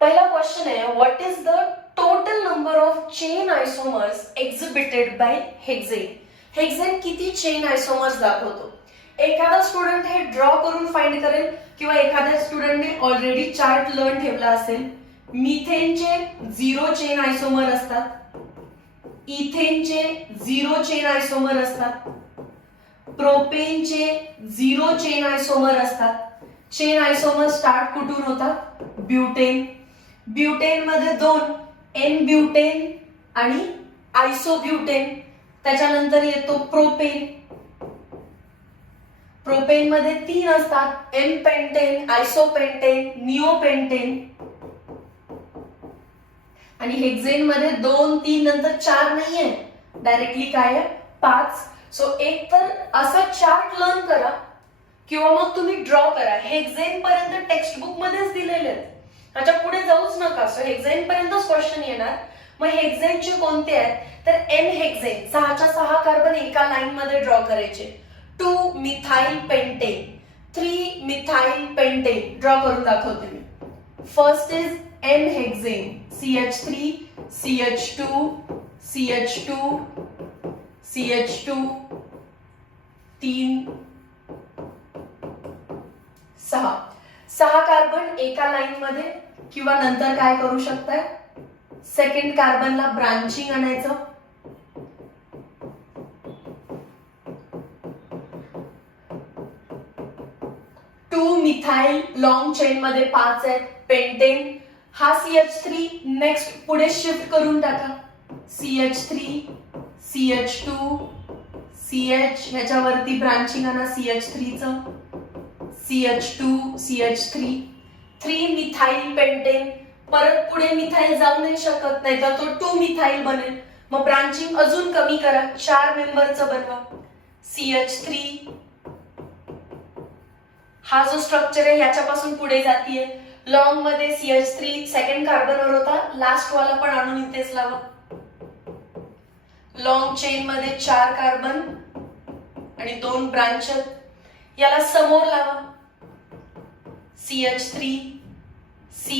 पहिला क्वेश्चन आहे, what is the total number of chain isomers exhibited by hexane. Hexane किती chain isomers दाखवतो. एखादा स्टुडंट हे ड्रॉ करून फाइंड करेल किंवा एखाद्या स्टुडंटने ऑलरेडी चार्ट लर्न ठेवला असेल. मिथेनचे 0 चेन आयसोमर असतात, इथेनचे 0 चेन आयसोमर असतात, प्रोपेनचे 0 चेन आयसोमर असतात. चेन आयसोमर स्टार्ट कुठून होतात? ब्युटेन. ब्युटेन मध्ये 2 एन ब्युटेन आणि आयसोब्युटेन. त्याच्यानंतर येतो प्रोपेन. प्रोपेन मध्ये 3 असतात, एन पेंटेन, आयसोपेंटेन, निओपेंटेन. आणि हेक्सेन मध्ये 2, 3 नंतर 4 नाहीये, डायरेक्टली काय आहे 5. सो एक तर असा चार्ट लर्न करा किंवा मग तुम्ही ड्रॉ करा. हेक्सेन पर्यंत टेक्स्ट बुक मध्येच दिलेले आहेत, त्याच्या पुढे जाऊच नका. सो हेक्सेन पर्यंतच क्वेश्चन येणार. मग हेक्सेनचे कोणते आहेत तर एन हेक्सेन 6च्या 6 कार्बन एका लाईन मध्ये ड्रॉ करायचे. 2 methyl pentane, 3 methyl pentane draw करून दाखवते मी. First is n hexane, CH3 CH2 CH2 CH2 3 6 carbon एका लाईन मध्ये. किंवा नंतर काय करू शकताय, सेकंड कार्बनला ब्रांचिंग आणायचं. टू मिथाइल लॉंग चेन मध्ये 5 आहेत. पेंटेन हा CH3 नेक्स्ट पुढे शिफ्ट करून टाका. CH3 CH2 CH ह्याच्यावरती ब्रांचिंग आणा CH3 च. CH2 CH3 3 methyl pentane. परत पुढे मिथाइल जाऊ नाही शकत, नाही तर तो 2 मिथाइल बनेल. मग ब्रांचिंग अजून कमी करा, 4 मेंबरचं बनवा. CH3 हा जो स्ट्रक्चर आहे ह्याच्यापासून पुढे जातीये. लॉंग मध्ये CH3 सेकंड कार्बनवर होता, लास्ट वाला पण आणून इथेच लावा. लॉंग चेन मध्ये 4 कार्बन आणि 2 ब्रांच. याला समोर लावा. CH3 C.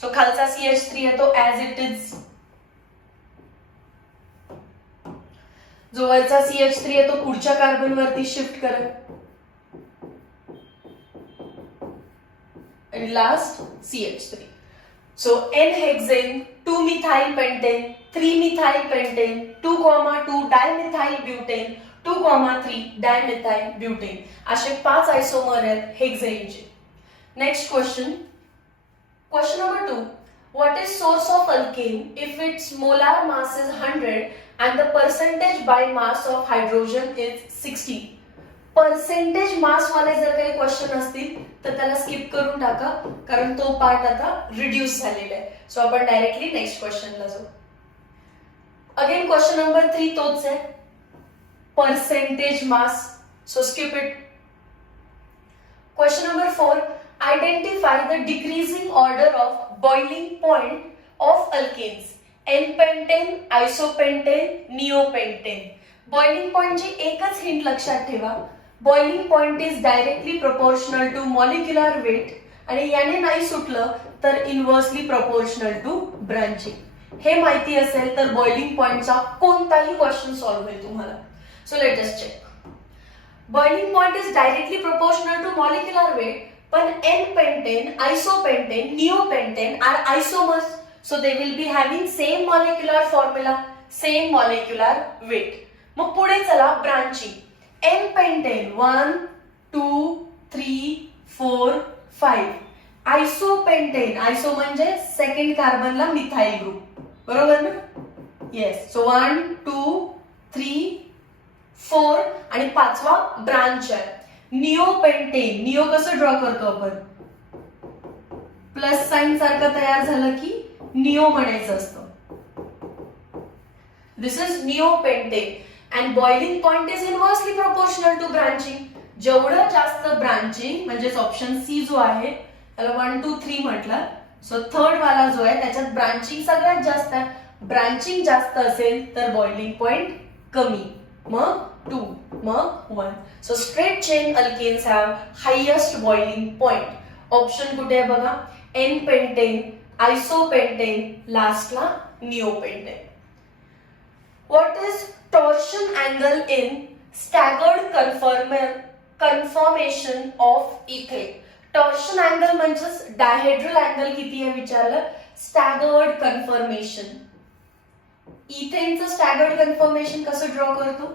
सो खालचा CH3 येतो ऍज इट इज. जो वरचा CH3 येतो पुढच्या कार्बन वरती शिफ्ट करा. आणि last CH3. So n hexane 2 methyl pentane, 3 methyl pentane, 2,2 dimethyl butane, 2,3 dimethyl butane. असे 5 आयसोमर आहेत हेक्सेनचे. Next question. Question number 2. What is source of alkane if its molar mass is 100 and the percentage by mass of hydrogen is 60? Percentage मास वाले जर काही question असतील तर त्याला skip करून टाका, कारण तो पार्ट आता रिड्यूस झालेला आहे. सो आपण डायरेक्टली नेक्स्ट क्वेश्चनला जाऊ. अगेन क्वेश्चन नंबर 3 तोच आहे, percentage mass. So skip it. Question number 4. Identify the decreasing order of boiling point of alkanes. N pentane, isopentane, neopentane. Boiling पॉइंटची एकच हिंट लक्षात ठेवा, boiling point is directly proportional to molecular weight. आणि याने नाही सुटलं तर इनव्हर्सली प्रोपोर्शनल टू ब्रांचिंग. हे माहिती असेल तर बॉइलिंग पॉइंटचा कोणताही क्वेश्चन सॉल्व्ह होईल तुम्हाला. So let us check. Boiling point is directly proportional to molecular weight, पण n pentane, isopentane, neopentane are isomers. So they will be having same molecular formula, same molecular weight. मग पुढे चला branching. N pentane 1 2 3 4 5. Isopentane, iso म्हणजे second कार्बनला methyl group, बरोबर ना? Yes. So 1 2 3 4 आणि 5वा branch आहे. निओपेंटेन, neo कसं ड्रॉ करतो आपण, प्लस साइन सारखं तयार झालं की निओ म्हणायचं असतं. दिस is निओपेंटेन. And boiling point is inversely proportional to branching. जेवढं जास्त ब्रांचिंग म्हणजेच ऑप्शन सी जो आहे त्याला 1 2 3 म्हटलं. सो थर्ड वाला जो आहे त्याच्यात ब्रांचिंग सगळ्यात जास्त आहे. ब्रांचिंग जास्त असेल तर बॉइलिंग पॉइंट कमी, मग 2, मग 1. So straight chain alkanes have highest boiling point. Option कुठे आहे बघा, एन पेंटेन, आयसोपेंटेन, लास्टला neopentane. What is torsion angle in staggered conformation of ethane? Torsion angle म्हणजेच डायहेड्रल अँगल किती आहे विचारलं. Staggered conformation. इथेनचं स्टॅगर्ड कन्फॉर्मेशन कसं ड्रॉ करतो.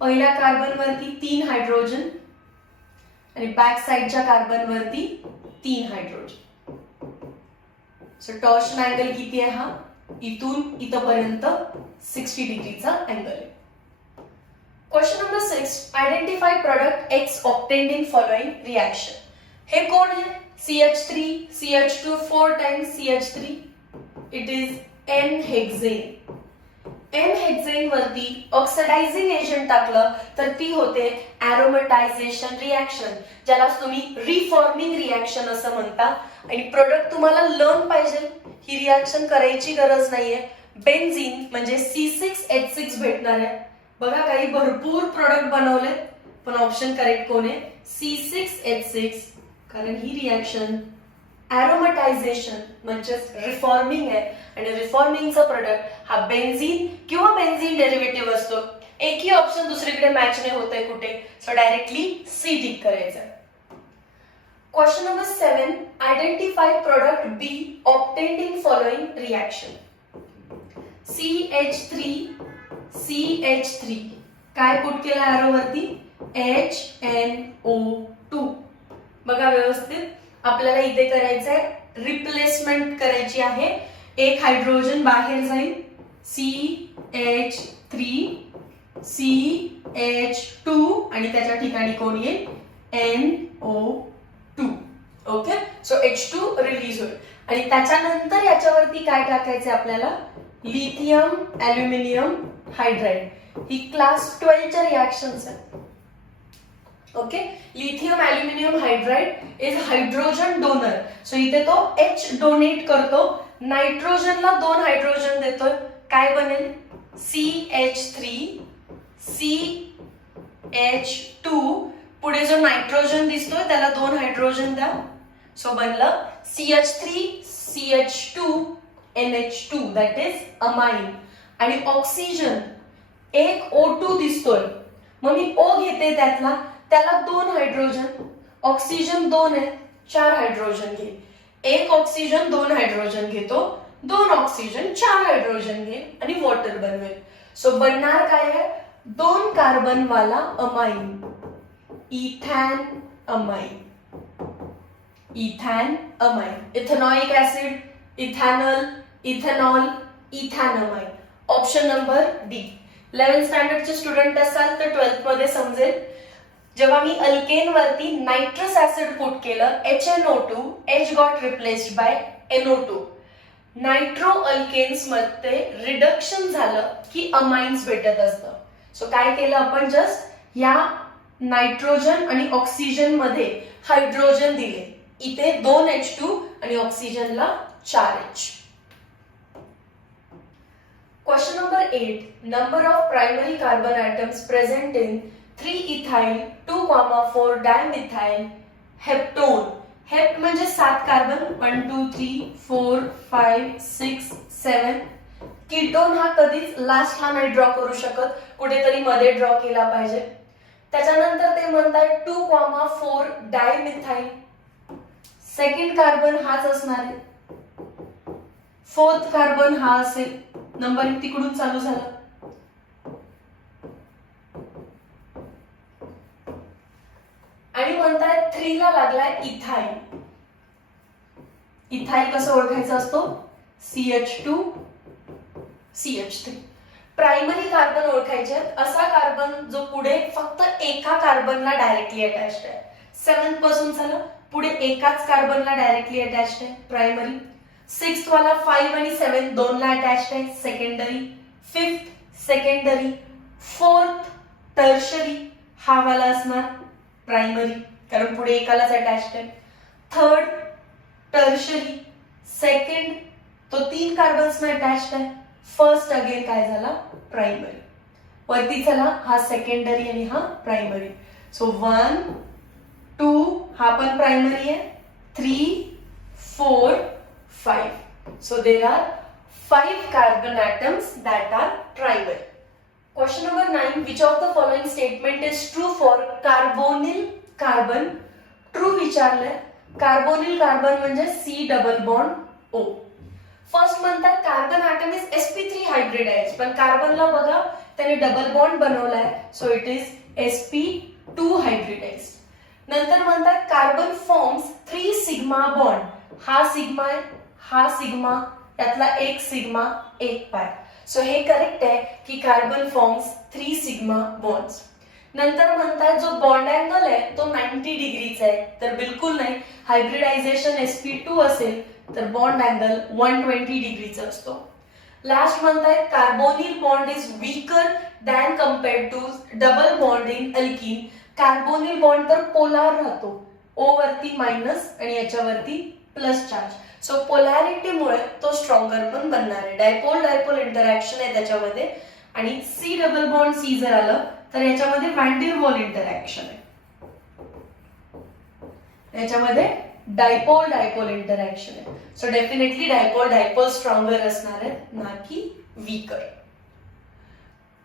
पहिल्या कार्बन वरती 3 हायड्रोजन आणि बॅक साइडच्या कार्बन वरती 3 हायड्रोजन. सो टॉर्शन अँगल किती आहे हा. इथून इथपर्यंत 60 डिग्रीचा अँगल आहे. Question number 6. Identify product X obtained in following reaction. हे कोण आहे. CH3, CH2 4 times CH3. It is n hexane. N hexane वरती ऑक्सिडायझिंग एजंट टाकलं तर ती होते ॲरोमॅटायझेशन रिएक्शन, ज्याला तुम्ही रिफॉर्मिंग रिएक्शन असं म्हणता. आणि प्रोडक्ट तुम्हाला लर्न पाहिजे, ही रिएक्शन करायची गरज नाहीये. बेन्झीन म्हणजे C6H6 भेटणार आहे. बघा काही भरपूर प्रोडक्ट बनवले पण ऑप्शन करेक्ट कोण आहे. C6H6. कारण ही रिएक्शन ॲरोमॅटायझेशन म्हणजे रिफॉर्मिंग आहे आणि रिफॉर्मिंगचा प्रोडक्ट हा बेन्झीन किंवा बेन्झीन डेरिव्हेटिव्ह असतो. एकही ऑप्शन दुसरीकडे मॅच नाही होत आहे कुठे. सो डायरेक्टली सी टिक करायचं. Question number 7. Identify product B obtained in following reaction. CH3 CH3 काय पुट केलं ॲरो वरती. HNO2. बघा व्यवस्थित आपल्याला इथे करायचंय रिप्लेसमेंट करायची आहे. एक हायड्रोजन बाहेर जाईल. CH3 CH2 आणि त्याच्या ठिकाणी कोण येईल. NO2. Okay. So H2 release होईल आणि त्याच्यानंतर याच्यावरती काय टाकायचे आपल्याला. Lithium aluminium hydride. ही क्लास 12च्या रिएक्शन्स आहेत. Okay. Lithium aluminium hydride is hydrogen donor. So इथे तो H डोनेट करतो. नायट्रोजनला 2 हायड्रोजन देतोय. काय बनेल. CH3 CH2. पुढे जो नायट्रोजन दिसतोय त्याला 2 हायड्रोजन द्या. सो बनलं CH3 CH2 NH2 that is amine. आणि ऑक्सिजन एक O2 दिसतोय. मग मी O घेते त्यातला. त्याला 2 हायड्रोजन. ऑक्सिजन 2 आहे. 4 हायड्रोजन घे. एक ऑक्सिजन 2 हायड्रोजन घेतो. 2 ऑक्सिजन 4 हायड्रोजन घे आणि वॉटर बनवेल. सो बनणार काय आहे. 2 कार्बन वाला amine. Ethane amine. Ethane amine. Ethanoic acid, ethanol, ethanol, ethanamine. Option number D. 11th स्टँडर्डचे स्टुडंट असाल तर 12th मध्ये समजेल. जेव्हा मी अल्केन वरती नायट्रस ऍसिड पुट केलं HNO2, H got replaced by NO2. Nitro alkanes मध्ये रिडक्शन झालं की अमाइन्स भेटत असतं. सो काय केलं आपण जस्ट या नायट्रोजन आणि ऑक्सिजन मध्ये हायड्रोजन दिले. इथे 2 H2 आणि ऑक्सिजनला 4 H. Question number 8. Number of primary carbon atoms present in 3-ethyl 2,4 dimethyl heptone. Hept म्हणजे 7 कार्बन. 1 2 3 4 5 6 7. कीटोन हा कधीच लास्टला नाही ड्रॉ करू शकत, कुठेतरी मध्ये ड्रॉ केला पाहिजे. त्याच्यानंतर ते म्हणतात 2,4 डायमिथाइल. सेकंड कार्बन हाच असणार आहे. फोर्थ कार्बन हा असेल. नंबरिंग तिकडून चालू झाला. आणि म्हणतात 3 ला लागलाय इथाइल. इथाइल कसं ओळखायचं असतो. CH2 CH3. प्रायमरी कार्बन ओळखायचे असा कार्बन जो पुढे फक्त एका कार्बनला डायरेक्टली अटॅच्ड आहे. 7th पासून झालं पुढे एकाच कार्बनला डायरेक्टली अटॅच्ड आहे प्रायमरी. 6th वाला 5 आणि 7 दोनला अटॅच्ड आहे secondary. 5th secondary. 4th tertiary हा वाला असणार प्रायमरी कारण पुढे एकालाच अटॅच्ड आहे. 3rd tertiary. सेकंड तो 3 कार्बन्सना अटॅच्ड आहे. फर्स्ट अगेन काय झाला प्रायमरी. वरती चला हा सेकंडरी आणि हा प्रायमरी. सो 1 2 हा पण प्रायमरी आहे. 3 4, 5. So there are 5 carbon atoms that are trimer. Question number 9. Which of the following statement is true for carbonyl carbon? True विचारलंय. कार्बोनिल कार्बन म्हणजे C double bond O. First म्हणतात carbon atom is sp3 hybridize, पण कार्बनला बघा त्याने double bond बनवलाय, so it is sp2 hybridize. नंतर म्हणतात कार्बन फॉर्म्स 3 सिग्मा बॉन्ड. हा सिग्मा आहे, हा सिग्मा, यातला एक सिग्मा, एक पाय. सो हे करेक्ट आहे की कार्बन फॉर्म्स 3 सिग्मा बॉन्ड्स. नंतर म्हणतात जो बॉन्ड अँगल आहे तो 90 डिग्रीचा आहे, तर बिलकुल नाही. हायब्रिडायझेशन sp2 असेल तर बॉन्ड अँगल 120 डिग्रीचा असतो. लास्ट म्हणतात carbonyl bond is weaker than compared to double bond in alkene. Carbonyl bond तर पोलार राहतो, O वरती मायनस आणि याच्यावरती प्लस चार्ज. सो पोलॅरिटीमुळे तो स्ट्रॉंगर पण बनणार आहे. डायपोल डायपोल इंटरॅक्शन आहे त्याच्यामध्ये, आणि C डबल बॉन्ड C जर आलं तर याच्यामध्ये वॅन डेर वॉल इंटरॅक्शन आहे. याच्यामध्ये डायपोल डायपोल इंटरॅक्शन आहे. So definitely dipole dipole stronger असणार आहे, ना की weaker.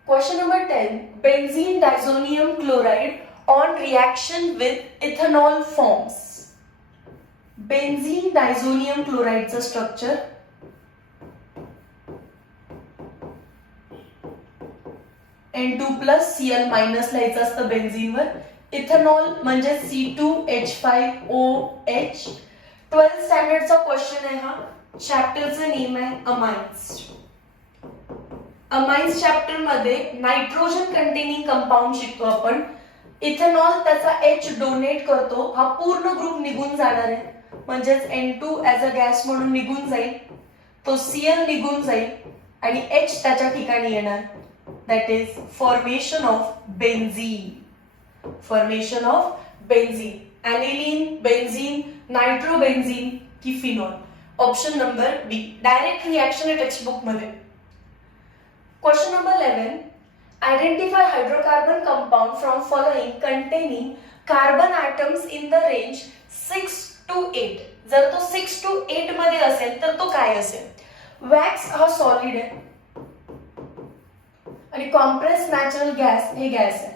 Question number 10. Benzene diazonium chloride on reaction with ethanol forms. Benzene diazonium क्लोराइडचं स्ट्रक्चर N2+ Cl- लिहायचं असतं बेन्झीनवर. इथेनॉल म्हणजे C2H5OH. 12th स्टँडर्डचा क्वेश्चन आहे हा. चॅप्टरचं नेम आहे अमाइन्स. अमाइन्स चॅप्टर मध्ये नायट्रोजन कंटेनिंग कंपाऊंड शिकतो आपण. इथेनॉल त्याचा H डोनेट करतो, हा पूर्ण ग्रुप निघून जाणार आहे, म्हणजेच N2 ऍज अ गॅस म्हणून निघून जाईल, तो Cl निघून जाईल आणि H त्याच्या ठिकाणी येणार. That is formation of benzene. Formation of benzene. Aniline, benzene, nitrobenzene की phenol. Option number B. Direct reaction आहे टेक्स्टबुक मध्ये. Question number 11. Identify hydrocarbon compound from following containing carbon atoms in the range 6 to 8. जर तो 6 to 8 मध्ये असेल तर तो काय असेल? वॅक्स हा सॉलिड आहे आणि कॉम्प्रेस नॅचरल गॅस हे गॅस आहे.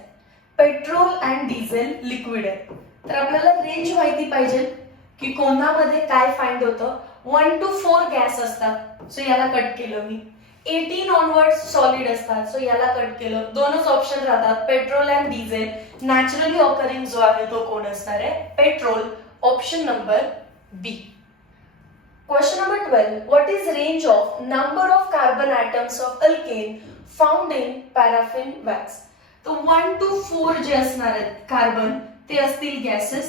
पेट्रोल अँड डिझेल लिक्विड आहे. तर आपल्याला रेंज माहिती पाहिजे की कोणामध्ये काय फाइंड होतं. 1 to 4 गॅस असतात, सो याला कट केलं मी. 18 ऑनवर्ड्स सॉलिड असतात, सो याला कट केलं. दोनच ऑप्शन राहतात, petrol and diesel. Naturally occurring जो आहे तो कोण असणार आहे? Petrol. Option number B. Question number 12. What is range of number of carbon atoms of alkane found in paraffin wax? तो 1 to 4 जे असणार आहेत कार्बन ते असतील गॅसेस.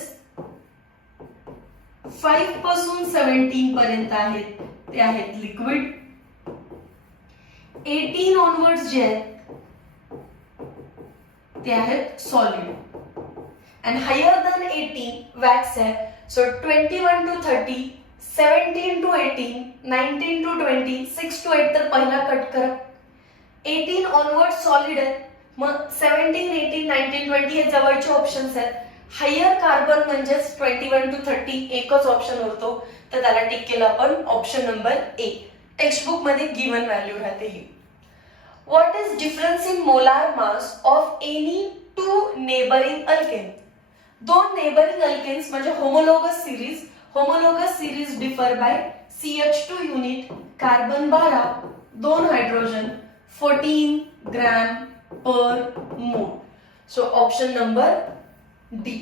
5 पासून 17 पर्यंत आहेत ते आहेत लिक्विड. 18 ऑनवर्ड्स जे आहेत ते आहेत solid. And higher than 18 wax आहे. So 21 to 30, 17 to 18, 19 to 20, 6 to 8 तर पहिला कट करा. 18 ऑनवर्ड सॉलिड आहे, मग 17, 18, 19, 20 हे जवळचे ऑप्शन्स आहेत. हायर कार्बन म्हणजेच 21 to 30 एकच ऑप्शन होतो, तर त्याला टिक केलं आपण ऑप्शन नंबर ए. टेक्स्टबुक मध्ये गिवन व्हॅल्यू राहते ही. What is difference in molar mass of any two neighbouring alkane? दोन नेबरिंग अल्केन्स म्हणजे homologous series. Homologous series differ by CH2 unit, carbon 12, 2 hydrogen, 14 gram per mole. So option number D.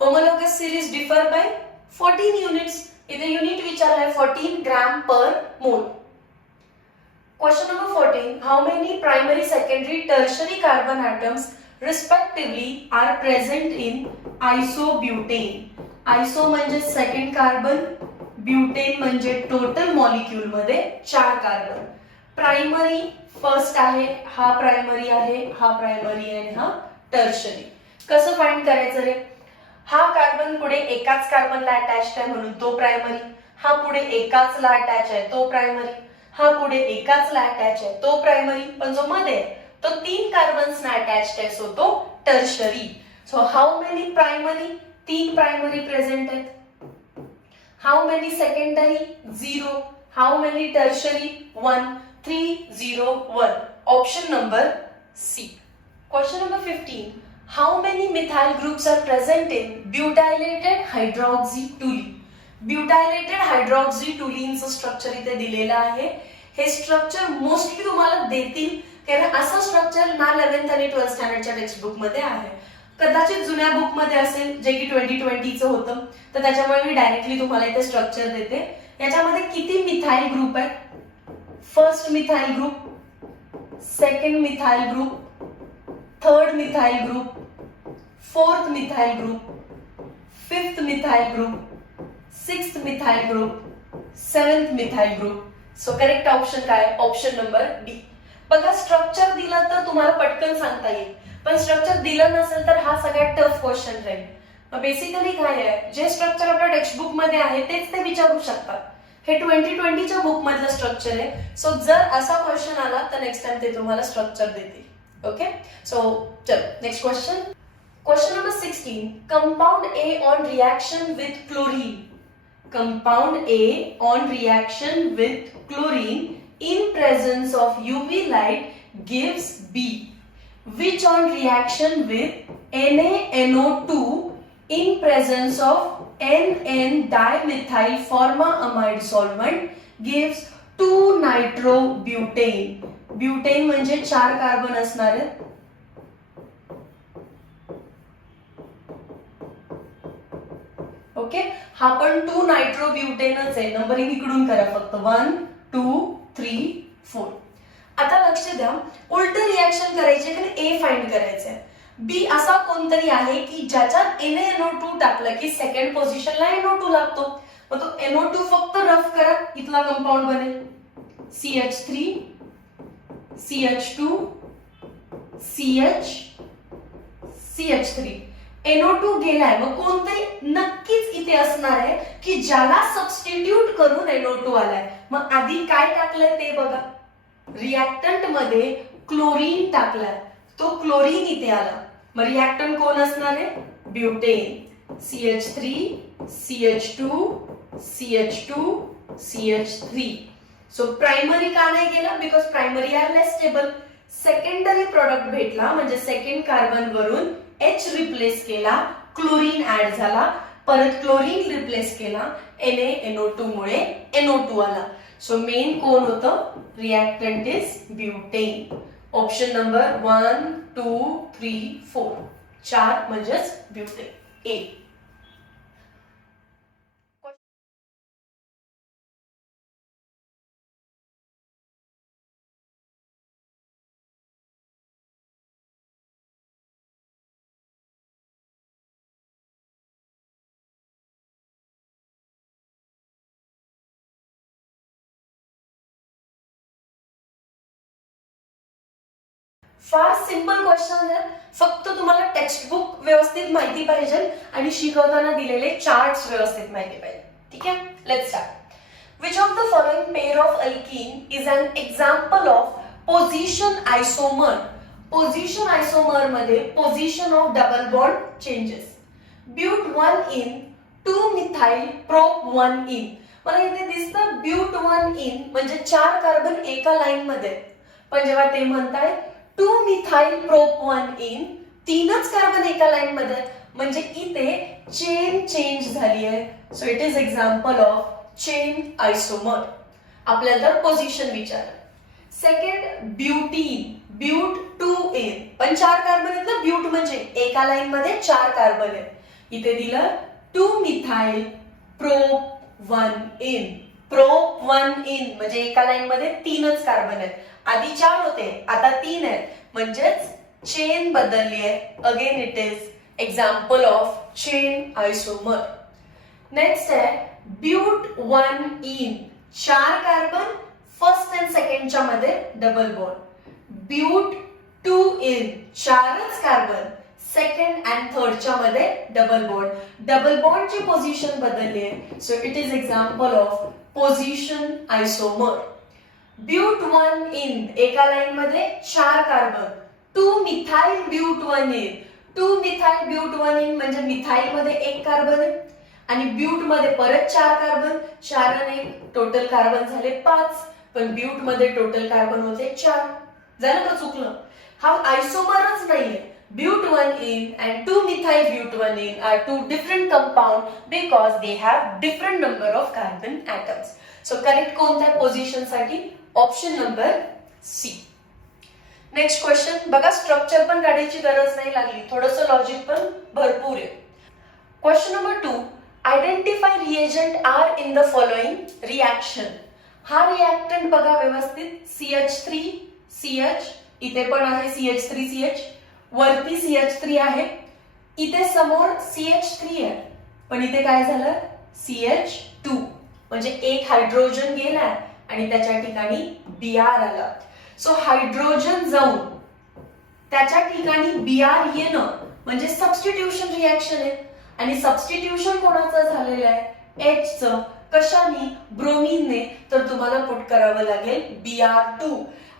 Homologous series differ by 14 units. इथे unit विचारलाय 14 gram per mole. Question number 14. How many primary, secondary, tertiary carbon atoms respectively are present in isobutane? आयसो म्हणजे second carbon, butane म्हणजे total molecule मध्ये 4 carbon. Primary first आहे, हा primary आहे, हा primary आहे आणि हा टर्शरी. कसं फाइंड करायचं रे? हा कार्बन पुढे एकाच कार्बनला अटॅच्ड आहे म्हणून तो प्रायमरी. हा पुढे एकाचला अटॅच आहे तो प्रायमरी. हा पुढे एकाचला अटॅच आहे तो प्रायमरी. पण जो मध्ये तो 3 कार्बन्सना अटॅच्ड आहे, सो तो tertiary. So how many primary? 3 primary present आहेत. How many secondary 0, how many tertiary 1, 3 0 1. Option number C. Question number 15. How many methyl groups are present in butylated hydroxytoluene. Butylated हायड्रॉक्झिटोलीनचं structure इथे दिलेलं आहे. हे structure mostly तुम्हाला देतील, कारण असं स्ट्रक्चर ना 11th आणि 12th स्टँडर्डच्या टेक्स्ट बुक मध्ये आहे. कदाचित जुन्या बुक मध्ये असेल जे की 2020चं होतं, तर त्याच्यामुळे मी डायरेक्टली तुम्हाला इथे स्ट्रक्चर देते. याच्यामध्ये किती मिथाइल ग्रुप आहेत? First methyl group, second methyl group, third methyl group, fourth methyl group, fifth methyl group, sixth methyl group, seventh methyl group. So correct option काय? Option number D. बघा, structure दिलं तर तुम्हाला पटकन सांगता येईल, पण स्ट्रक्चर दिलं नसेल तर हा सगळ्यात टफ क्वेश्चन राहील. मग बेसिकली काय आहे, जे स्ट्रक्चर आपल्या टेक्स्ट बुक मध्ये आहे तेच ते विचारू शकतात. हे 2020च्या बुक मधलं स्ट्रक्चर आहे. सो जर असा क्वेश्चन आला तर नेक्स्ट टाइम ते तुम्हाला स्ट्रक्चर देतील. ओके, सो चल next question. Question number 16. Compound A on reaction with chlorine. Compound A on reaction with chlorine in presence of UV light gives B, which on reaction with NaNO2 in presence of NN dimethyl formamide solvent gives 2-nitrobutane. Butane म्हणजे 4 carbon असणार आहे. Okay, हा पण 2-नायट्रोब्युटेनच आहे. Numbering इकडून करा फक्त 1 2 3 4. आता लक्ष द्या, उलट रिएक्शन करायचे की ए फाइंड करायचंय. बी असा कोणतरी आहे की ज्याच्यात NaNO2 टाकलं की सेकंड पोझिशनला NO2 लागतो. मग तो NO2 फक्त रफ करा, इथला कंपाऊंड बनेल CH3 CH2 CH CH3. NO2 गेलाय, मग कोणतरी नक्कीच इथे असणार आहे की ज्याला सबस्टिट्यूट करून NO2 आलाय. मग आधी काय टाकलंय ते बघा. रिएक्टंट मध्ये क्लोरीन टाकलाय, तो क्लोरीन इथे आला. मग रिएक्टंट कोण असणार आहे? Butane. CH3 CH2 CH2 CH3. So primary का नाही गेला? Because primary are less stable. Secondary product भेटला म्हणजे सेकंड कार्बन वरून H रिप्लेस केला, क्लोरीन ऍड झाला, परत क्लोरीन रिप्लेस केला, NaNO2 मुळे NO2 आला. सो मेन कोण होतं? Reactant is butane. Option number 1 2 3 4. 4 म्हणजेच ब्युटेन. ए. फार सिंपल क्वेश्चन आहे. फक्त तुम्हाला टेक्स्ट बुक व्यवस्थित माहिती पाहिजे आणि शिकवताना दिलेले चार्ट्स व्यवस्थित माहिती पाहिजे. ठीक आहे, let's start. Which of the following pair of alkene is an example of position isomer? Position isomer मध्ये position of double bond changes. But 1 in 2-methyl prop 1 in. मला इथे दिसतं but 1 in म्हणजे 4 कार्बन एका लाईन मध्ये. पण जेव्हा ते म्हणताय 2-methyl prop 1 in, 3च कार्बन एका लाईन मध्ये, म्हणजे इथे चेन चेंज झाली आहे. So it is example of chain isomer. आपल्याला पोझिशन विचारलं. सेकंड ब्युटीन, ब्यूट 2 in, पण 4 कार्बन आहेत ना. ब्यूट म्हणजे एका लाईन मध्ये 4 कार्बन आहेत. इथे दिलं 2-methyl prop 1 in. Prop 1 in म्हणजे एका लाईन मध्ये 3च कार्बन आहेत. आधी 4 होते, आता 3 आहेत, म्हणजेच चेन बदलली आहे. Again it is example of chain isomer. Next आहे but 1 in. 4 carbon first and सेकंडच्या मध्ये डबल बॉन्ड. ब्यूट 2 in, 4च कार्बन सेकंड अँड थर्डच्या मध्ये डबल बॉन्ड. डबल बॉन्डची पोझिशन बदलली आहे. So it is example of position isomer. But 1 in, एका लाईन मध्ये 4 carbon. 2-methyl but 1 in. 2-methyl but 1 in म्हणजे मिथाइल मध्ये 1 कार्बन आहे. आणि ब्यूट मध्ये परत 4 कार्बन, 4 आणि 1 टोटल कार्बन झाले 5, पण ब्यूट मध्ये टोटल कार्बन होते 4. झालं का चुकलं? हा आयसोमरच नाहीये. But 1-ene and 2-methyl-but1-ene are two different compounds because they have different number of carbon atoms. So correct कोणत्या पोझिशन साठी? Option number C. Next question बघा, स्ट्रक्चर पण काढायची गरज नाही लागली, थोडंसं लॉजिक पण भरपूर आहे. Question number 2, identify reagent are in the following reaction. हा रिएक्टंट बघा व्यवस्थित, CH3 CH, इथे पण आहे CH3 CH, वरती CH3 आहे, इथे समोर CH3 आहे, पण इथे काय झालं? CH2, म्हणजे एक हायड्रोजन गेला आणि त्याच्या ठिकाणी Br आला. सो हायड्रोजन जाऊन त्याच्या ठिकाणी Br येणं म्हणजे सबस्टिट्यूशन रिएक्शन आहे. आणि सबस्टिट्यूशन कोणाचं झालेलं आहे? H चं. कशाने? ब्रोमीनने. तर तुम्हाला पुट करावं लागेल Br2.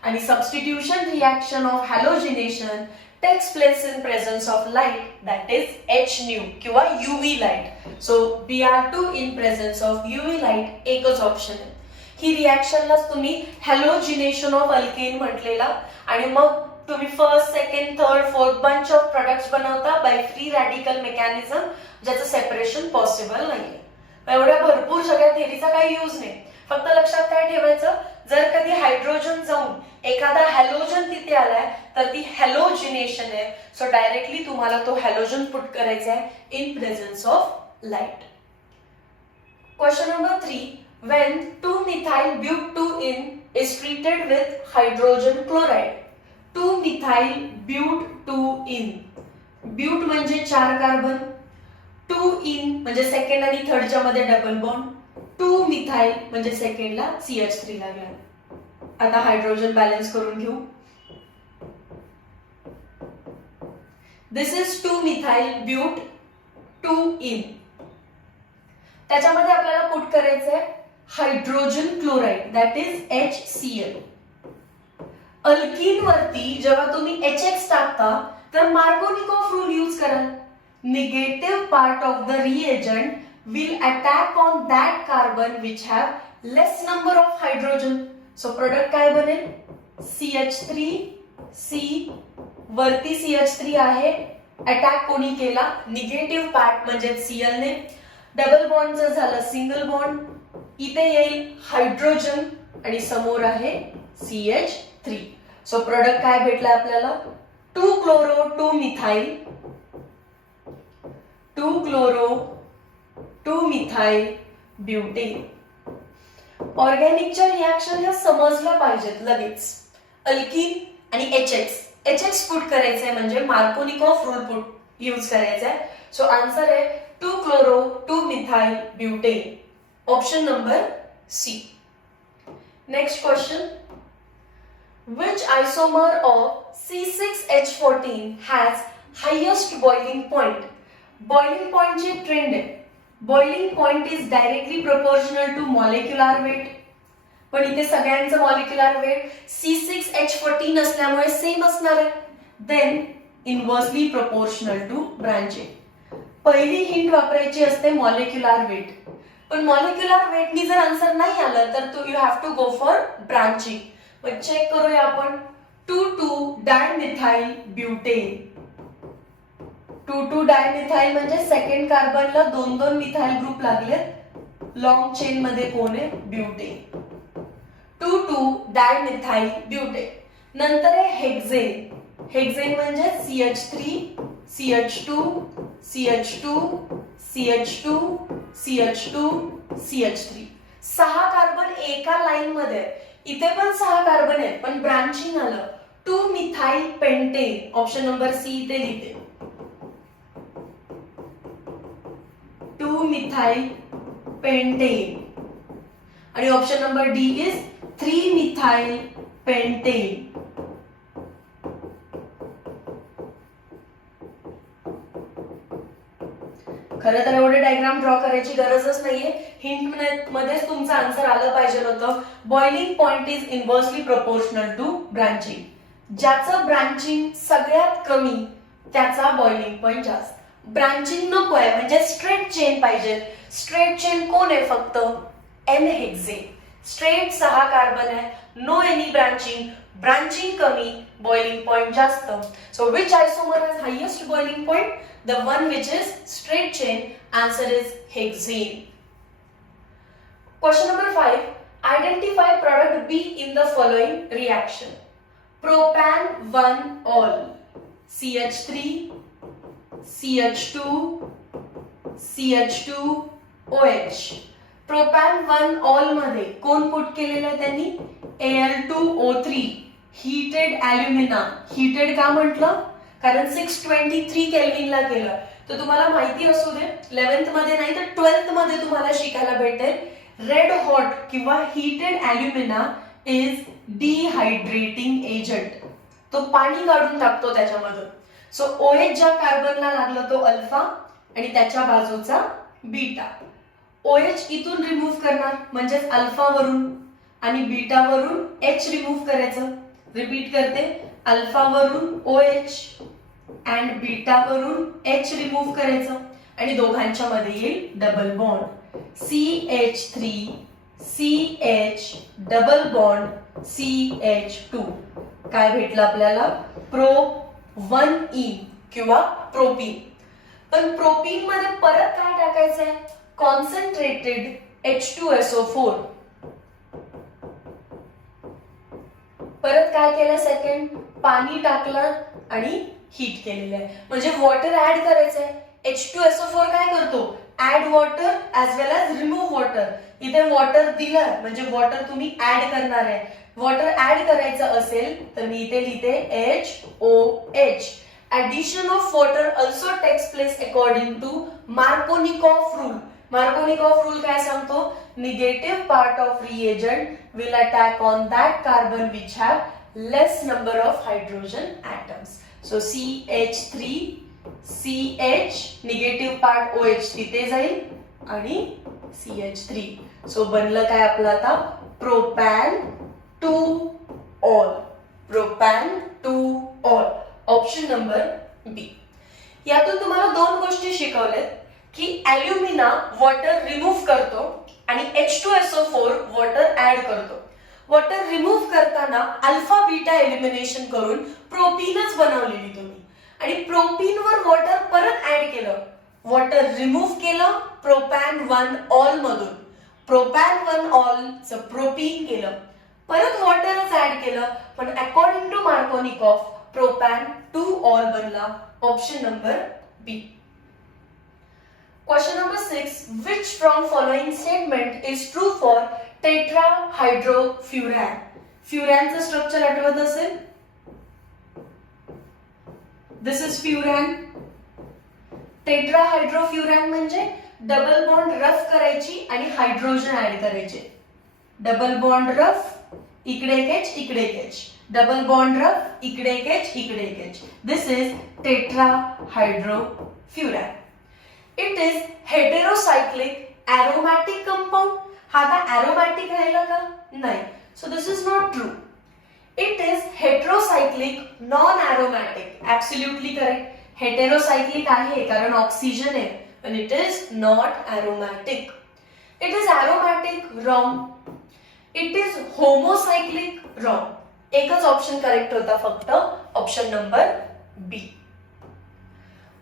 आणि substitution reaction of halogenation takes place in presence of light, that is Hν किंवा UV light. So Br2 in presence of UV light एकच ऑप्शन आहे. ही रिएक्शनलाच तुम्ही हॅलोजिनेशन ऑफ अल्केन म्हटलेला, आणि मग तुम्ही first, second, third, fourth bunch of products बनवता by free radical mechanism, ज्याचं separation possible नाहीये. एवढ्या भरपूर सगळ्या थेरीचा काही यूज नाही. फक्त लक्षात काय ठेवायचं, जर कधी हायड्रोजन जाऊन एखादा हॅलोजन तिथे आलाय तर ती हॅलोजिनेशन आहे. सो डायरेक्टली तुम्हाला तो हॅलोजन पुट करायचा आहे in presence of light. Question number 3, when 2-methyl-but2-ene is treated with hydrogen chloride. 2-methyl-but2-ene, but म्हणजे 4 कार्बन, 2-ene म्हणजे सेकंड आणि थर्डच्या मध्ये डबल बॉन्ड, 2-methyl म्हणजे सेकंडला CH3 लागला. आता हायड्रोजन बॅलन्स करून घेऊ. दिस इज 2-methyl-but2-ene. त्याच्यामध्ये आपल्याला पुट करायचंय hydrogen chloride, that is HCl. Alkyne वरती जेव्हा तुम्ही HX टाकता तर मार्कोनिकॉफ रूल यूज कराल. Negative part of the reagent will attack on that carbon which have less number of hydrogen. So product काय बनेल? CH3C, वरती CH3 आहे, अटॅक कोणी केला? निगेटिव्ह पार्ट म्हणजे Cl ने. डबल बॉन्डचं झालं सिंगल बॉन्ड, इथे येईल हायड्रोजन आणि समोर आहे CH3. सो प्रोडक्ट काय भेटला आपल्याला? 2-chloro 2-methyl, 2-chloro 2-methyl-butane. ऑर्गॅनिकच्या reaction ह्या समजल्या पाहिजेत लगेच. अल्कीन आणि HX पुट करायचंय म्हणजे मार्कोनिकॉफ रूल पुट यूज करायचंय. सो आन्सर आहे 2-chloro 2-methyl-butane, option number C. Next question, which isomer of C6H14 has highest boiling point? Boiling point ची ट्रेंड आहे. Boiling point is directly proportional to molecular weight. पण इथे सगळ्यांचं molecular weight C6H14 असल्यामुळे same असणार आहे. Then inversely proportional to branching. पहिली hint वापरायची असते molecular weight. पण molecular weight नी जर आन्सर नाही आलं तर you have to go for branching. मग चेक करूया आपण. 2,2-dimethyl-butane. 2,2-डायमिथाइल म्हणजे सेकंड कार्बनला 2-2 मिथाइल ग्रुप लागलेत. लॉंग चेन मध्ये कोण आहे? ब्युटेन. 2,2-डायमिथाइल-ब्युटेन. नंतर आहे हेक्सेन. हेक्सेन म्हणजे CH3 CH2 CH2 CH2 CH2 CH3. 6 carbon एका लाईन मध्ये. इथे पण 6 कार्बन आहेत पण ब्रांचिंग आलं. 2-methyl-pentane, ऑप्शन नंबर सी इथे लिहिते. 2-methyl-pentane आणि option number D is 3-methyl-pentane. खरं तर एवढे डायग्राम ड्रॉ करायची गरजच नाहीये. हिंट मध्येच तुमचं आन्सर आलं पाहिजे होतं. Boiling point is inversely proportional to branching. ज्याचं ब्रांचिंग सगळ्यात कमी त्याचा बॉइलिंग पॉइंट जास्त. ब्रांचिंग नको आहे, म्हणजे स्ट्रेट चेन पाहिजे. स्ट्रेट चेन कोण आहे? फक्त एन हेक्सेन. स्ट्रेट 6 कार्बन आहे, नो एनी ब्रांचिंग, ब्रांचिंग कमी, बॉइलिंग पॉइंट जास्त. So which isomer has highest boiling point? The one which is straight chain. Answer is hexane. Question number 5. Identify product B in the following reaction. Propan 1-ol, CH3, CH2, CH2, OH. Propane 1-ol मध्ये कोण put केलेलं आहे त्यांनी? Al2O3, heated ॲल्युमिना. Heated का म्हटलं? कारण 623 केल्विनला केलं. तर तुम्हाला माहिती असू दे, 11th मध्ये नाही तर 12th मध्ये तुम्हाला शिकायला भेटेल, रेड हॉट किंवा हीटेड ॲल्युमिना इज डिहायड्रेटिंग एजंट. तो पाणी काढून टाकतो त्याच्यामधून. सो OH ज्या कार्बनला लागला तो अल्फा आणि त्याच्या बाजूचा बीटा. OH इथून रिमूव्ह करणार, म्हणजेच अल्फा वरून, आणि बीटा वरून H रिमूव्ह करायचं. रिपीट करते, अल्फा वरून OH अँड बीटा वरून H रिमूव्ह करायचं आणि दोघांच्या मध्ये येईल double bond. CH3 CH double bond CH2. काय भेटलं आपल्याला? Pro1E किंवा प्रोपीन. पण प्रोपीन मध्ये परत काय टाकायचंय? Concentrated H2SO4. परत काय केलं? सेकंड पाणी टाकलं आणि हीट केलेलं आहे, म्हणजे वॉटर ऍड करायचंय. H2SO4 काय करतो? ऍड वॉटर ऍज वेल एज रिमूव्ह वॉटर. इथे वॉटर दिलं म्हणजे वॉटर तुम्ही ऍड करणार आहे. वॉटर ऍड करायचं असेल तर मी इथे लिहिते HOH. Addition of water also takes place according to Markovnikov rule. Markovnikov rule काय सांगतो? Negative part of reagent will attack on that carbon which have less number of hydrogen atoms. So CH3 CH negative part OH तिथे जाईल आणि CH3. So बनलं काय आपलं आता? Propane 2-ol. Propane 2-ol. Option number बी. यातून तुम्हाला दोन गोष्टी शिकवल्यात की ॲल्युमिना वॉटर रिमूव्ह करतो आणि H2SO4 वॉटर ऍड करतो. वॉटर रिमूव्ह करताना अल्फा बीटा एलिमिनेशन करून प्रोपीनच बनवलेली तुम्ही, आणि प्रोपीन वर वॉटर परत ऍड केलं. वॉटर रिमूव्ह केलं प्रोपॅन 1-ol मधून. प्रोपॅन 1-ol च प्रोपीन केलं, परत वॉटरच ऍड केलं, पण according to Markovnikov propane 2-ol बनला. Option number B. Question number 6. Which from following statement is true for tetrahydrofuran? फ्युरॅनचं स्ट्रक्चर आठवत असेल. दिस इज फ्युरॅन. टेट्राहायड्रोफ्युरॅन म्हणजे डबल बॉन्ड रफ करायची आणि हायड्रोजन ऍड करायचे. डबल बॉन्ड रफ, इकडे एक H, इकडे एक H. डबल बॉन्ड रफ, इकडे एक H, इकडे एक H. This is tetrahydrofuran. It is heterocyclic aromatic compound. हा आता aromatic राहिला का? नाही. So this is not true. It is heterocyclic non-aromatic. Absolutely correct. Heterocyclic आहे कारण ऑक्सिजन आहे, but it is not aromatic. It is aromatic, wrong. It is homocyclic, wrong. एकच option correct होता फक्त, option number B.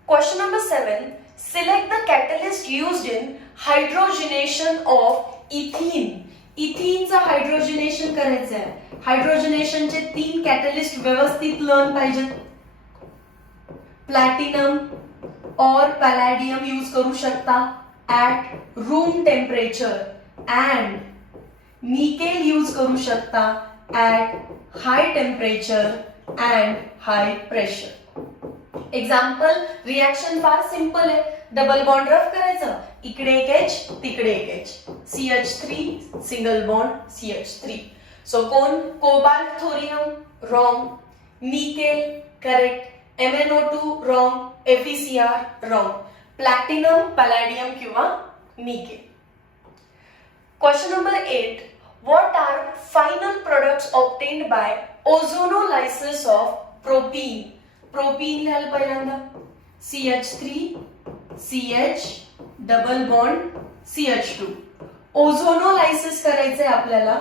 Question number 7. Select the catalyst used in hydrogenation of ethene. इथीनचं hydrogenation करायचं आहे. हायड्रोजनेशनचे 3 कॅटलिस्ट व्यवस्थित learn पाहिजेत. Platinum और पॅलॅडियम यूज करू शकता at room temperature, and nickel use करू शकता at high temperature and high pressure. Example, reaction फार सिंपल आहे. डबल बॉन्ड रफ करायचं, इकडे एक H, तिकडे एक H. CH3 single bond CH3. So कोण? Cobalt thorium, wrong. Nickel correct. MnO2 wrong. FeCr wrong. Platinum, palladium किंवा nickel. Question number 8. What are final products obtained by ozonolysis of propene? Propene लिहाल पहिल्यांदा. CH3 CH double bond CH2. ओझोनोलायसिस करायचंय आपल्याला,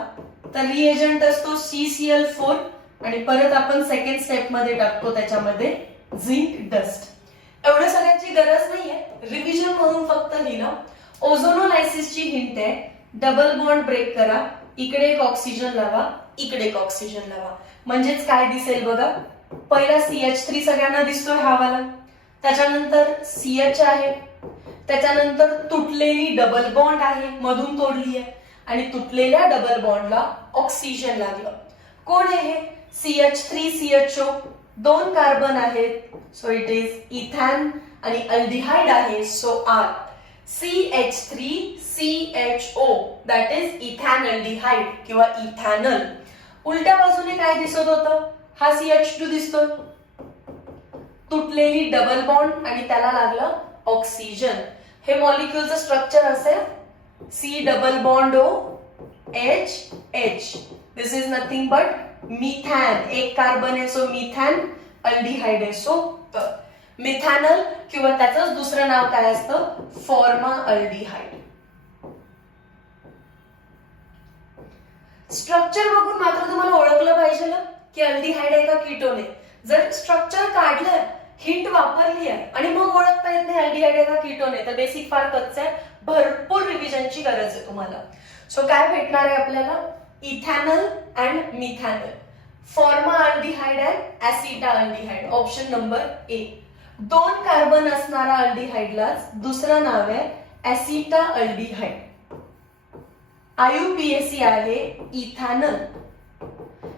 तर reagent असतो CCl4 आणि परत आपण सेकंड स्टेप मध्ये टाकतो त्याच्यामध्ये झिंक डस्ट. एवढं सगळ्याची गरज नाहीये, रिव्हिजन म्हणून फक्त लिहिलं. ओझोनोलायसिसची हिंट आहे, डबल बॉन्ड ब्रेक करा, इकडे एक ऑक्सिजन लावा, इकडे एक ऑक्सिजन लावा. म्हणजेच काय दिसेल बघा, पहिला CH3 सगळ्यांना दिसतोय हा वाला, त्याच्यानंतर CH आहे, त्याच्यानंतर तुटलेली डबल बॉन्ड आहे, मधून तोडली आहे, आणि तुटलेल्या डबल बॉन्डला ऑक्सिजन लागलं. कोण आहे हे? CH3CHO, 2 कार्बन आहेत, सो इट इज इथॅन, आणि अल्डिहाइड आहे, so R. CH3CHO that is ethanaldehyde किंवा इथॅनल. उलट्या बाजूने काय दिसत होतं? हा CH2 दिसतोय, तुटलेली डबल बॉन्ड आणि त्याला लागलं ऑक्सिजन. हे मॉलिक्युलचं स्ट्रक्चर असेल C double bond O H. This is nothing but methane. एक कार्बन आहे, सो मिथॅन, अल्डिहाइड आहे, सो मिथॅनल, किंवा त्याचं दुसरं नाव काय असतं? फॉर्माअल्डिहाइड. स्ट्रक्चर बघून मात्र तुम्हाला ओळखलं पाहिजे ना की अल्डिहाइड आहे का कीटोन आहे. जर स्ट्रक्चर काढलं, हिंट वापरली आहे आणि मग ओळखता येत नाही अल्डिहाइड आहे का कीटोन आहे, तर बेसिक फार कच्चं आहे. भरपूर रिव्हिजनची गरज आहे तुम्हाला. सो काय भेटणार आहे आपल्याला? Ethanal and methanal, formaldehyde and acetaldehyde. Option number A. 2 carbon असणारा अल्डिहाइडलाच दुसरं नाव आहे ऍसिटाल्डिहाइड. IUPAC आहे इथॅनल.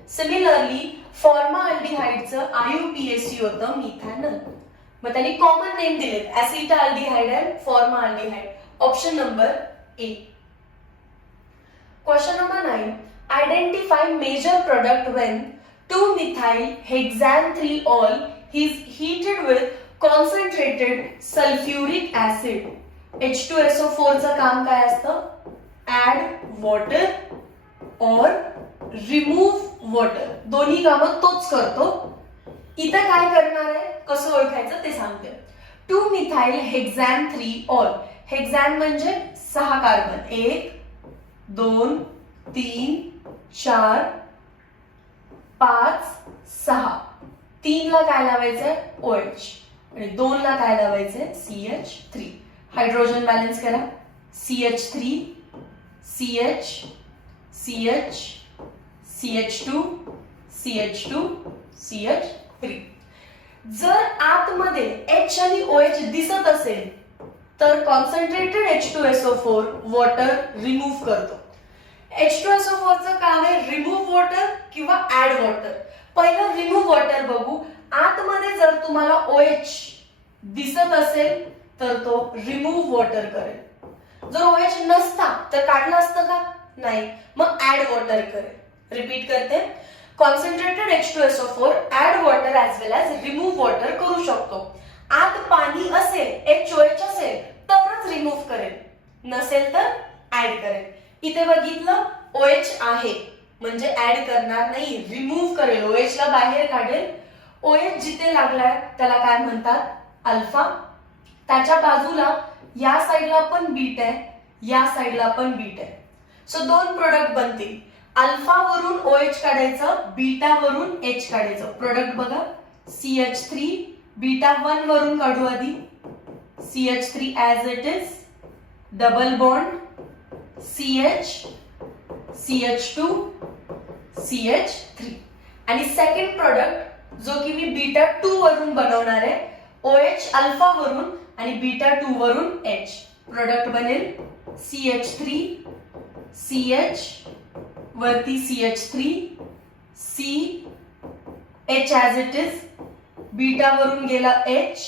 सिमिलरली फॉर्माअल्डिहाइडचं IUPAC होतं मिथॅनल. मग त्यांनी कॉमन नेम दिले acetaldehyde and formaldehyde. Option number A. Question number 9. Identify major product when 2-methyl hexane-3-ol is heated with concentrated sulfuric acid. H2SO4 चं काम काय असतं? ऍड वॉटर और रिमूव्ह वॉटर, दोन्ही कामं तोच करतो. इथं काय करणार आहे, कसं ओळखायचं ते सांगते. 2-methyl hexane-3-ol. हेक्झॅन म्हणजे 6 कार्बन, 1 2 3 4 5 6. 3 ला काय लावायचंय? OH, आणि 2 ला काय लावायचंय? CH3. हायड्रोजन बॅलन्स करा. CH3 CH CH CH2 CH2 CH3. जर आतमध्ये H आणि OH दिसत असेल तर कॉन्सन्ट्रेटेड H2SO4 वॉटर रिमूव्ह करतो. H2SO4 चं काम आहे रिमूव्ह वॉटर किंवा ऍड वॉटर. पहिलं रिमूव्ह वॉटर बघू. आतमध्ये जर तुम्हाला OH दिसत असेल तर तो रिमूव्ह वॉटर करेल. जर OH नसता तर काढलं असतं का? नाही, मग ऍड वॉटर करेल. रिपीट करते. Concentrated H2SO4 add water as well as remove water करू शकतो. आत पाणी असेल, HOH असेल तरच रिमूव्ह करेल, नसेल तर ऍड करेल. इथे बघितलं OH आहे म्हणजे ऍड करणार नाही, रिमूव्ह करेल, OH ला बाहेर काढेल. OH जिथे लागलाय त्याला काय म्हणतात? अल्फा. त्याच्या बाजूला या साईडला पण बीट आहे, या साईडला पण बीट आहे. सो 2 प्रोडक्ट बनतील. अल्फा वरून OH काढायचं, बीटा वरून H काढायचं. प्रोडक्ट बघा, CH3 बीटा 1 वरून काढू आधी. CH3 as it is, double bond CH CH2 CH3. आणि सेकंड प्रोडक्ट जो की मी बीटा 2 वरून बनवणार आहे, OH अल्फा वरून आणि बीटा 2 वरून H. प्रोडक्ट बनेल CH3 CH वरती CH3 C H as it is, beta वरून गेला H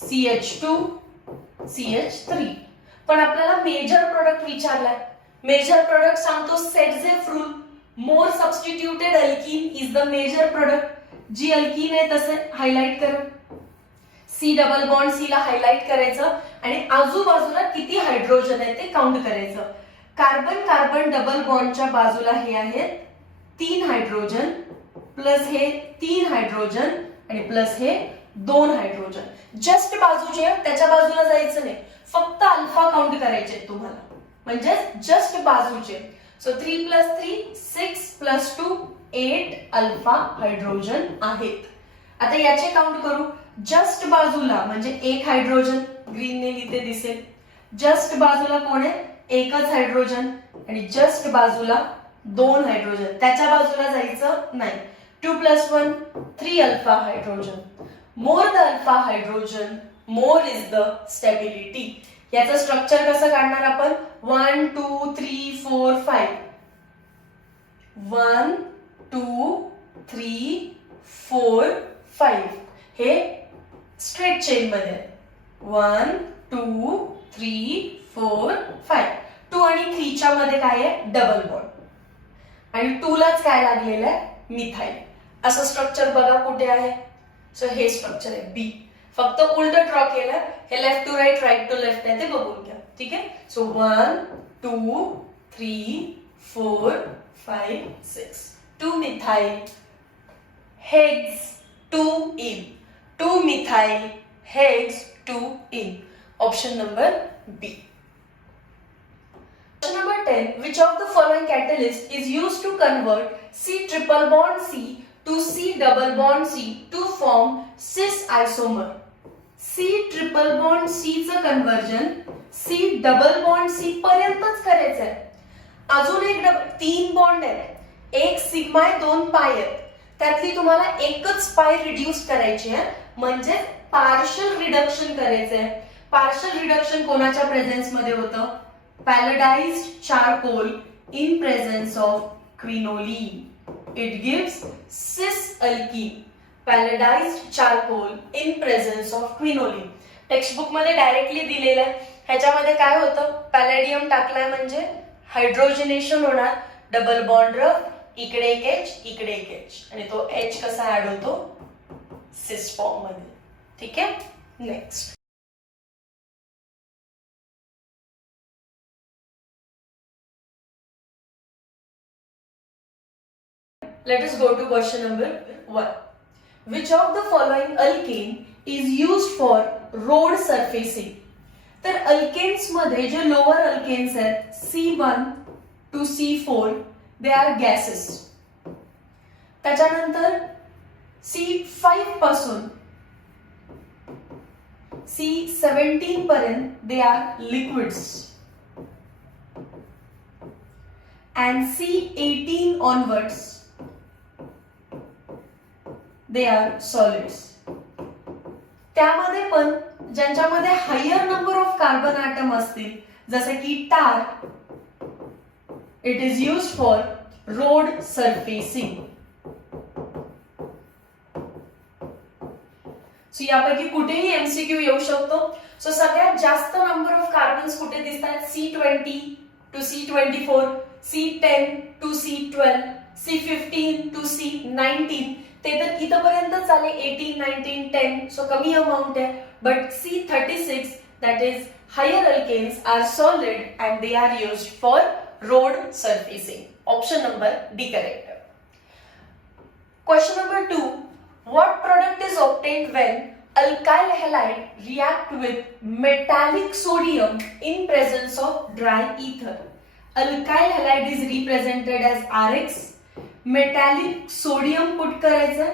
CH2 CH3. पण आपल्याला मेजर प्रोडक्ट विचारलाय. मेजर प्रोडक्ट सांगतो Saytzeff rule. More substituted alkene is the major product. जी अल्कीन आहे तसे हायलाइट करा. C डबल बॉन्ड C ला हायलाइट करायचं आणि आजूबाजूला किती हायड्रोजन आहे ते काउंट करायचं. कार्बन कार्बन डबल बॉन्डच्या बाजूला हे आहेत 3 हायड्रोजन, प्लस हे 3 हायड्रोजन आणि प्लस हे 2 हायड्रोजन. जस्ट बाजूचे, त्याच्या बाजूला जायचं नाही, फक्त अल्फा काउंट करायचे तुम्हाला, म्हणजे जस्ट बाजूचे. सो 3 + 3 6 + 2 8 अल्फा हायड्रोजन आहेत. आता याचे काउंट करू. जस्ट बाजूला म्हणजे 1 हायड्रोजन, ग्रीनने लिहिते दिसेल. जस्ट बाजूला कोण आहे? एकच हायड्रोजन. आणि जस्ट बाजूला 2 हायड्रोजन, त्याच्या बाजूला जायचं नाही. 2 + 1 3 alpha hydrogen. More the alpha hydrogen more is the stability. याचं स्ट्रक्चर कसं काढणार आपण? 1 2 3 4 5. 1 2 3 4 5 हे स्ट्रेट चेन मध्ये. 1 2 3 4 5. 2 आणि 3 च्या मध्ये काय आहे? Double bond. आणि 2 लाच काय लागलेलं आहे? मिथाइल. असं स्ट्रक्चर बघा कुठे आहे. सो हे स्ट्रक्चर आहे बी. फक्त उलट ड्रॉ केलं, हे left to right right to left आहे ते बघून घ्या. ठीक आहे. So 1 2 3 4 5 6. 2 methyl hex 2 ene. 2 methyl hex 2 ene. Option number B. Question number 10. Which of the following catalyst is used to convert C triple bond C to C double bond C to form cis isomer? C triple bond C चं conversion C double bond C पर्यंतच करायचं आहे. अजून एक 3 bond आहेत, एक sigma आहे, 2 पाय आहेत. त्यातली तुम्हाला एकच पाय रिड्यूस करायची आहे, म्हणजे पार्शियल रिडक्शन करायचं आहे. पार्शियल रिडक्शन कोणाच्या प्रेझेन्स मध्ये होतं? Palladized charcoal in presence of quinoline. It gives cis alkene. Palladized charcoal in presence of quinoline. Textbook मध्ये डायरेक्टली दिलेलं आहे. ह्याच्यामध्ये काय होतं? पॅलेडियम टाकलाय म्हणजे हायड्रोजनेशन होणार, डबल बॉन्ड रफ, इकडे एक एच इकडे एक एच, आणि तो एच कसा ऍड होतो? सिस फॉर्म मध्ये. ठीक आहे. Next. Let us go to question number 1. Which of the following alkane is used for road surfacing? तर अल्केन्स मध्ये जे लोअर अल्केन्स आहेत C1 to C4 they are gases. त्याच्यानंतर C5 पासून C17 पर्यंत they are liquids. And C18 onwards they are solids. त्यामध्ये पण ज्यांच्यामध्ये higher number of carbon atom असतील, जसे की tar, it is use for road surfacing. So यापैकी कुठेही एमसीक्यू येऊ शकतो. सो सगळ्यात जास्त नंबर ऑफ कार्बन्स कुठे दिसतात? C20 to C24, C10 to C12, C15 to C19. ते तर इथपर्यंत आले 18, 19, 10. सो कमी अमाउंट आहे. But C36 that is higher alkanes are solid and they are used for road surfacing. Option number D correct. Question number 2. What product is obtained when alkyl halide react with metallic sodium in presence of dry ether? Alkyl halide is represented as RX. Metallic sodium put करायचं.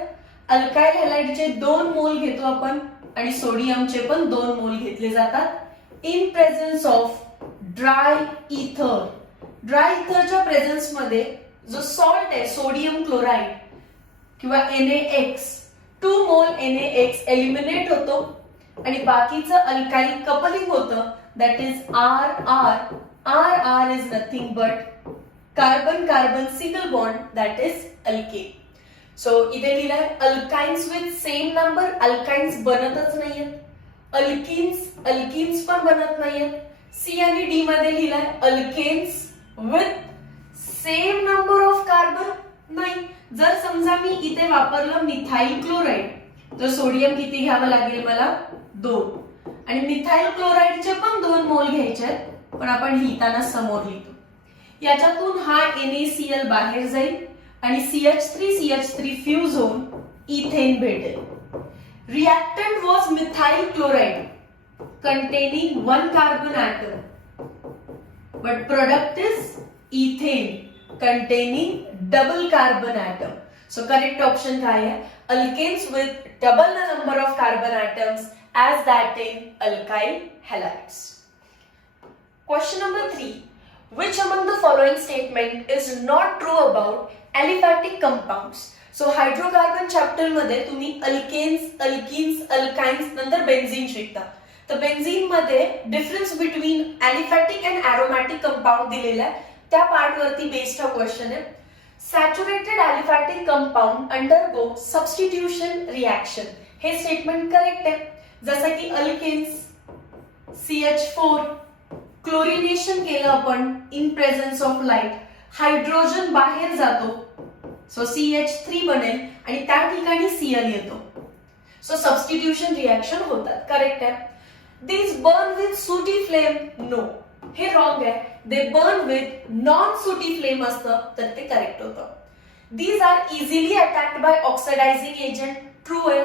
Alkyl हॅलाइडचे 2 मोल घेतो आपण आणि सोडियमचे पण 2 मोल घेतले जातात in presence of dry इथर. ड्राय इथरच्या प्रेझेन्स मध्ये जो सॉल्ट आहे सोडियम क्लोराइड किंवा NaX, 2 मोल NaX एलिमिनेट होतो आणि बाकीचं अल्काइल कपलिंग होतं, that is RR. RR is nothing but carbon carbon single bond, that is alkane. So इथे लिहिलंय alkynes with same number. Alkynes बनतच नाहीयेत. अल्किन्स पण बनत नाहीयेत. सी आणि डी मध्ये लिहिलंय alkanes with same number of carbon. नाही. जर समजा मी इथे वापरलं मिथाइल क्लोराइड, तर सोडियम किती घ्यावं लागेल मला? 2. आणि मिथाइल क्लोराइडचे पण 2 मोल घ्यायचे, पण आपण लिहिताना समोर लिहितो. याच्यातून हा NaCl बाहेर जाईल आणि CH3 फ्यूज होऊन इथेन भेटेल. Reactant was methyl chloride containing one carbon atom, but product is ethane containing double carbon atom. So correct option काय आहे? Alkanes with double the number of carbon atoms as that in alkyl halides. Question number 3. Which among the following statement is not true about aliphatic compounds? So hydrocarbon chapter मध्ये तुम्ही alkanes, alkenes, alkynes नंतर benzene शिकता. तर benzene मध्ये difference between aliphatic and aromatic compound दिलेला आहे. त्या part वरती बेस्ड हा क्वेश्चन आहे. Saturated aliphatic compound undergo substitution reaction. हे स्टेटमेंट करेक्ट आहे. जसं की अल्केन्स CH4 क्लोरिनेशन केलं आपण in presence of light, hydrogen बाहेर जातो, सो CH3 बनेल आणि त्या ठिकाणी Cl येतो. सो सबस्टिट्यूशन रिएक्शन होतात. करेक्ट आहे. These burn with sooty flame. No, हे रॉंग आहे. They burn with non-sooty flame असतं तर ते करेक्ट होतं. These are easily attacked by oxidizing agent. True आहे.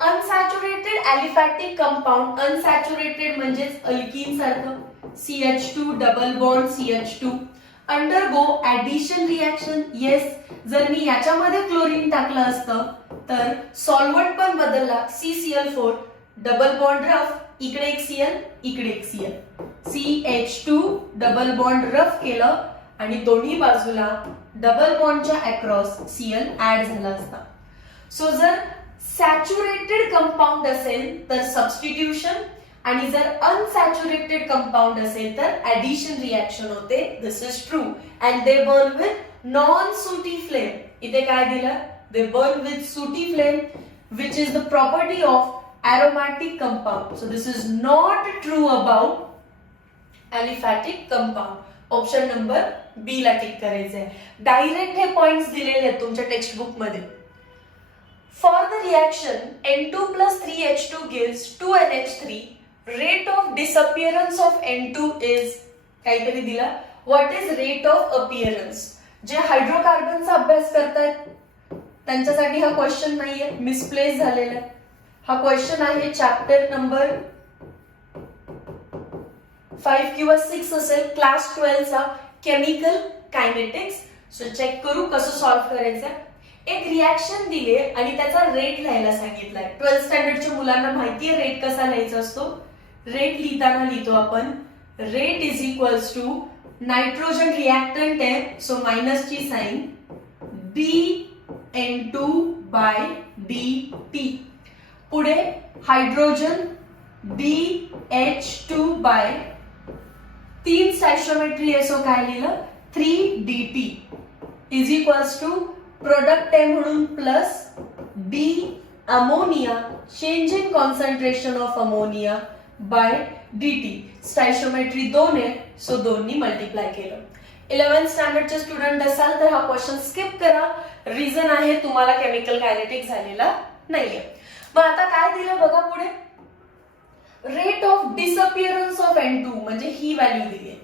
Unsaturated aliphatic compound, unsaturated म्हणजेच अल्कीन सारखं, CH2 double bond CH2 undergo addition reaction. Yes, जर मी याच्यामध्ये क्लोरीन टाकलं असतं तर सॉल्व्हंट पण बदलला. CCl4 डबल बॉन्ड रफ, इकडे एक Cl, इकडे एक Cl, CH2 double bond rough केलं आणि दोन्ही बाजूला डबल बॉन्डच्या अक्रॉस Cl ऍड झाला असता. सो जर सॅच्युरेटेड कंपाऊंड असेल तर सबस्टिट्यूशन आणि जर अनसॅच्युरेटेड कंपाऊंड असेल तर ऍडिशन रिएक्शन होते. This is true. And they burn with non sooty flame. इथे काय दिलं? They burn with sooty flame which is the property of aromatic compound. So this is not true about aliphatic compound. Option number B ला tick करायचंय. Direct हे points दिलेले आहेत तुमच्या text book मध्ये. For the reaction N2 plus 3H2 gives 2NH3. Rate of disappearance of N2 is काहीतरी दिला. What is rate of appearance? जे हायड्रोकार्बनचा अभ्यास करतायत त्यांच्यासाठी हा क्वेश्चन नाहीये, मिसप्लेस झालेला आहे. हा क्वेश्चन आहे चॅप्टर नंबर 5 किंवा 6 असेल, क्लास 12 चा केमिकल कायनेटिक्स. सो चेक करू कसं सॉल्व्ह करायचं. एक रिएक्शन दिले आणि त्याचा रेट लिहायला सांगितलाय. 12th स्टँडर्डच्या मुलांना माहितीये रेट कसा लिहायचा असतो. रेट लिहिताना लिहितो आपण rate is equals to nitrogen reactant आहे, सो मायनस ची साइन dN2 बाय dt. पुढे हायड्रोजन BH2 बाय 3 स्टॅचियोमेट्री आहे, सो काय लिहिलं 3dt is equals to product आहे म्हणून plus D ammonia, change in concentration of ammonia bye dt. स्टॅचियोमेट्री 2 आहे, सो 2 नी मल्टिप्लाय केलं. 11th स्टँडर्डचे स्टुडंट असाल तर हा क्वेश्चन स्किप करा. रिझन आहे तुम्हाला केमिकल कायनेटिक्स झालेला नाहीये. मग आता काय दिलं बघा पुढे. Rate of disappearance of N2 म्हणजे ही व्हॅल्यू दिली आहे.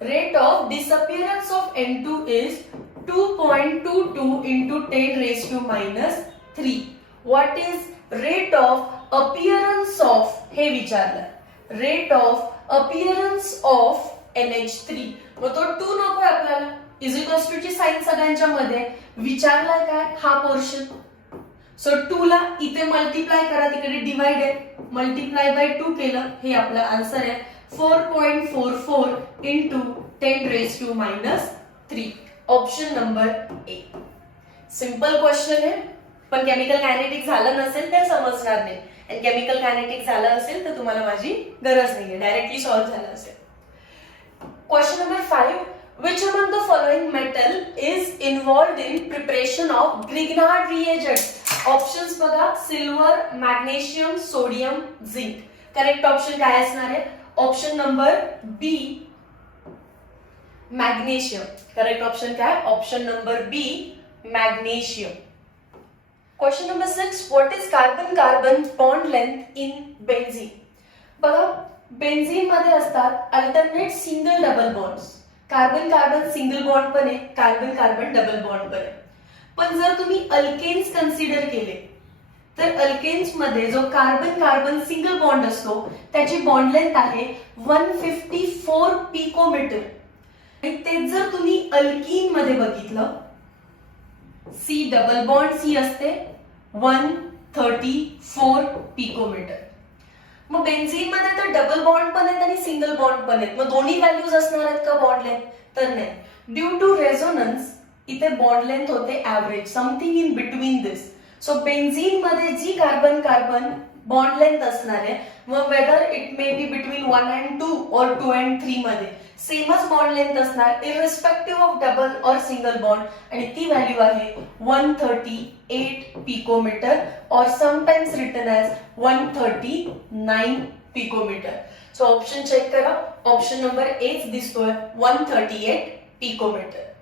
Rate of disappearance of N2 is 2.22 into 10 raised to minus 3. What is rate of appearance of हे विचारलं. Rate of appearance of NH3. मग तो 2 नको आपल्याला. इज इक्वल्स टू ची साइन सगळ्यांच्या मध्ये विचारलाय काय हा पोर्शन. सो 2 ला इथे मल्टिप्लाय करा, तिकडे डिवाइड आहे, मल्टिप्लाय बाय 2 केलं, हे आपलं आन्सर आहे 4.44 into 10 raised to minus 3. Option number A. Simple question आहे, पण केमिकल कायनेटिक्स झालं नसेल तर समजणार नाही. आणि केमिकल कायनेटिक्स झालं असेल तर तुम्हाला माझी गरज नाहीये, डायरेक्टली सॉल्व्ह झालं असेल. Question number 5. Which among the following metal is involved in preparation of Grignard reagent? Options बघा. Silver, magnesium, sodium, zinc. Correct option काय असणार आहे? Option number B magnesium. Correct option काय? Option number B magnesium. Question number 6. What is carbon carbon bond length in benzene? बघा benzene मध्ये असतात alternate single double bonds. Carbon carbon single bond पण आहे, carbon carbon double bond पण आहे. पण जर तुम्ही अल्केन्स कन्सिडर केले तर अल्केन्स मध्ये जो कार्बन कार्बन सिंगल बॉन्ड असतो त्याची बॉन्ड लेंथ आहे 154 पिकोमीटर. आणि तेच जर तुम्ही अल्कीन मध्ये बघितलं, सी डबल बॉन्ड सी असते 134 पिकोमीटर. मग बेन्झीन मध्ये तर डबल बॉन्ड पण आहेत आणि सिंगल बॉन्ड पण आहेत, मग दोन्ही व्हॅल्यूज असणार आहेत का बॉन्ड लेंथ? तर नाही. ड्यू टू रेझोनन्स इथे बॉन्ड लेंथ होते average, something in between this. So benzene मध्ये जी कार्बन कार्बन बॉन्ड लेंथ असणार आहे, मग whether it may be between 1 and 2 और 2 and 3 मध्ये सेमच बॉन्ड लेंथ असणार इररिस्पेक्टिव्ह ऑफ डबल और सिंगल बॉन्ड, आणि ती व्हॅल्यू आहे 138 पिकोमीटर और sometimes written as 139 picometer. So option check करा, ऑप्शन नंबर 1 दिसतोय 138 पिकोमीटर.